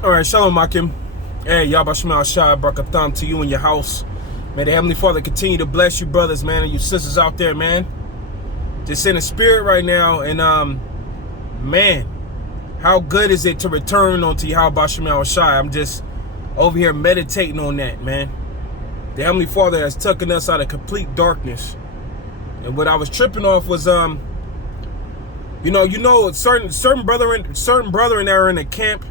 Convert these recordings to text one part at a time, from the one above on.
All right, Shalom Akim. Hey, Yahawashi, Barakatham to you and your house. May the Heavenly Father continue to bless you brothers, man, and you sisters out there, man. Just in the spirit right now, and man, how good is it to return onto Yahawashi? I'm just over here meditating on that, man. The Heavenly Father has taken us out of complete darkness. And what I was tripping off was certain brethren that are in the camp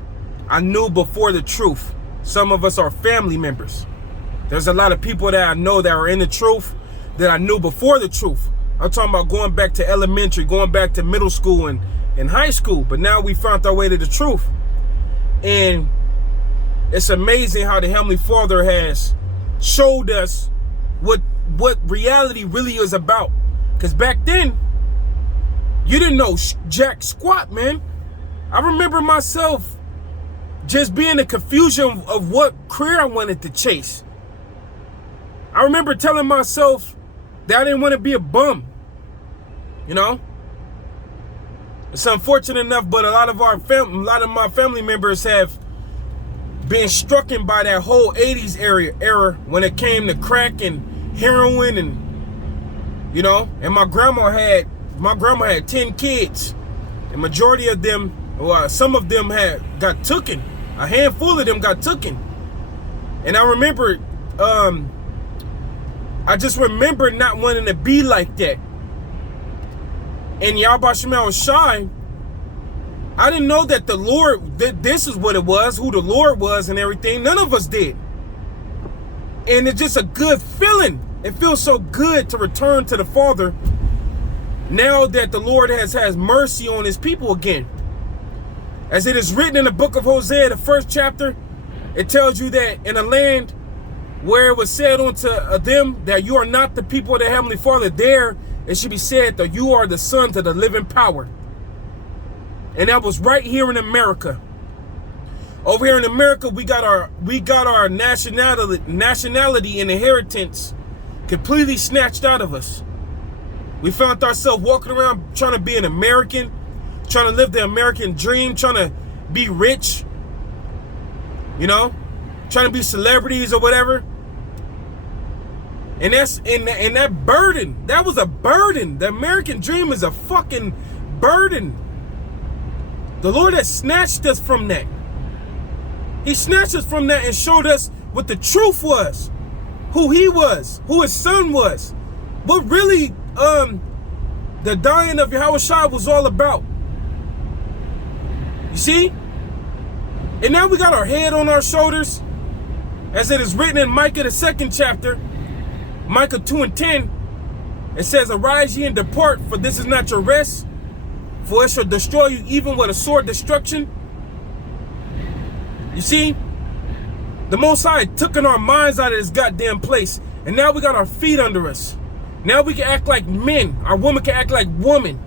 I knew before the truth. Some of us are family members. There's a lot of people that I know that are in the truth that I knew before the truth. I'm talking about going back to elementary, going back to middle school and high school. But now we found our way to the truth. And it's amazing how the Heavenly Father has showed us what reality really is about. Because back then, you didn't know jack squat, man. I remember myself just being in confusion of what career I wanted to chase. I remember telling myself that I didn't want to be a bum. You know? It's unfortunate enough, but a lot of my family members have been struck by that whole 80s era when it came to crack and heroin and, you know, and my grandma had 10 kids. The majority of them, well, some of them got taken. A handful of them got taken. And I remember, I just remember not wanting to be like that. And Yahawashi, I didn't know that the Lord, this is what it was, who the Lord was and everything. None of us did. And it's just a good feeling. It feels so good to return to the Father now that the Lord has mercy on his people again. As it is written in the book of Hosea, the 1st chapter, it tells you that in a land where it was said unto them that you are not the people of the Heavenly Father, there it should be said that you are the sons of the living power. And that was right here in America. Over here in America, we got our nationality and inheritance completely snatched out of us. We found ourselves walking around trying to be an American, trying to live the American dream, trying to be rich, you know, trying to be celebrities or whatever. And that burden, that was a burden. The American dream is a fucking burden. The Lord has snatched us from that. He snatched us from that and showed us what the truth was, who he was, who his son was, what really the dying of Yahawashi was all about. You see? And now we got our head on our shoulders, as it is written in Micah the 2nd chapter, Micah 2:10. It says, "Arise ye and depart, for this is not your rest, for it shall destroy you even with a sword destruction." You see? The Most High took in our minds out of this goddamn place, and now we got our feet under us. Now we can act like men. Our woman can act like women.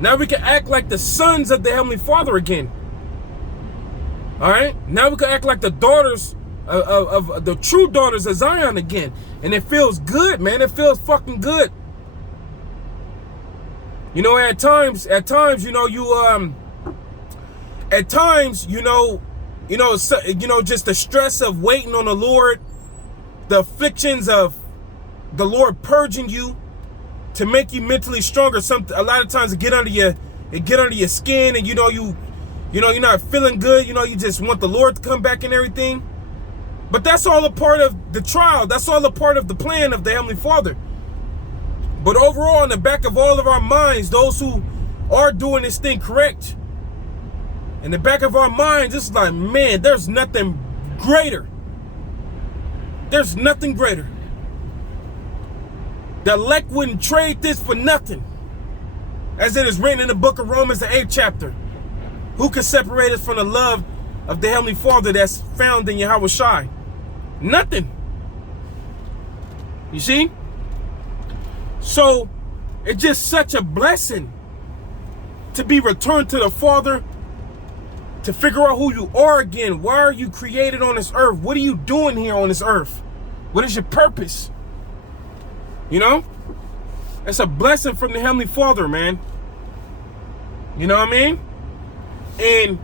Now we can act like the sons of the Heavenly Father again. All right? Now we can act like the daughters of the true daughters of Zion again. And it feels good, man. It feels fucking good. You know, at times, you know, just the stress of waiting on the Lord, the afflictions of the Lord purging you to make you mentally stronger. A lot of times it get under your skin, and you're not feeling good. You know, you just want the Lord to come back and everything. But that's all a part of the trial. That's all a part of the plan of the Heavenly Father. But overall, in the back of all of our minds, those who are doing this thing correct, in the back of our minds, it's like, man, there's nothing greater. There's nothing greater. The elect wouldn't trade this for nothing. As it is written in the book of Romans, the 8th chapter. Who can separate us from the love of the Heavenly Father that's found in Yahawashi? Nothing. You see? So, it's just such a blessing to be returned to the Father, to figure out who you are again. Why are you created on this earth? What are you doing here on this earth? What is your purpose? You know? It's a blessing from the Heavenly Father, man. You know what I mean? And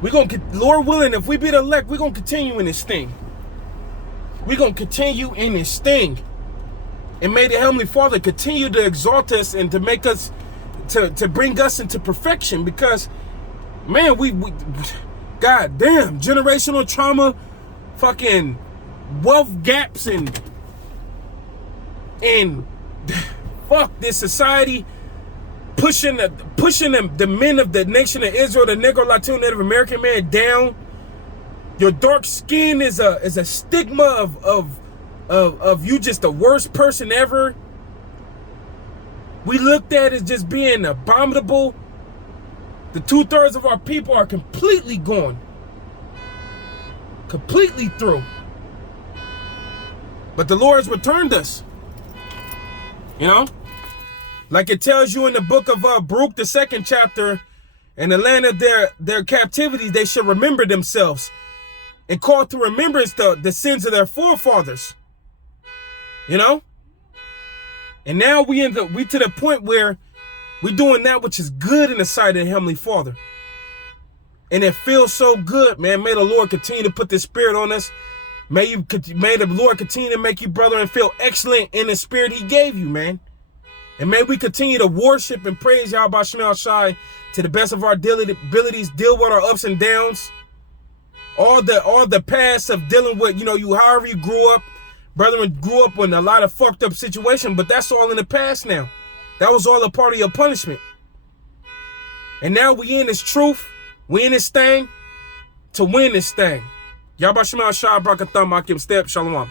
We're going to, Lord willing, if we be the elect, we're going to continue in this thing. We're going to continue in this thing. And may the Heavenly Father continue to exalt us and to make us, to bring us into perfection. Because, man, we God damn, generational trauma, fucking wealth gaps, and fuck this society pushing the men of the nation of Israel, the Negro, Latino, Native American man down. Your dark skin is a stigma of you just the worst person ever. We looked at as just being abominable. The 2/3 of our people are completely gone. Completely through. But the Lord's returned us. You know? Like it tells you in the book of Baruch, the 2nd chapter, in the land of their captivity, they should remember themselves and call to remembrance the sins of their forefathers. You know? And now we to the point where we're doing that which is good in the sight of the Heavenly Father. And it feels so good, man. May the Lord continue to put this spirit on us. May the Lord continue to make you, brother, and feel excellent in the spirit he gave you, man. And may we continue to worship and praise Yahawashi to the best of our abilities, deal with our ups and downs. All the past of dealing with, you however you grew up. Brethren grew up in a lot of fucked up situations, but that's all in the past now. That was all a part of your punishment. And now we in this truth. We in this thing to win this thing. Yahawashi Brakatham Akim Step Shalom.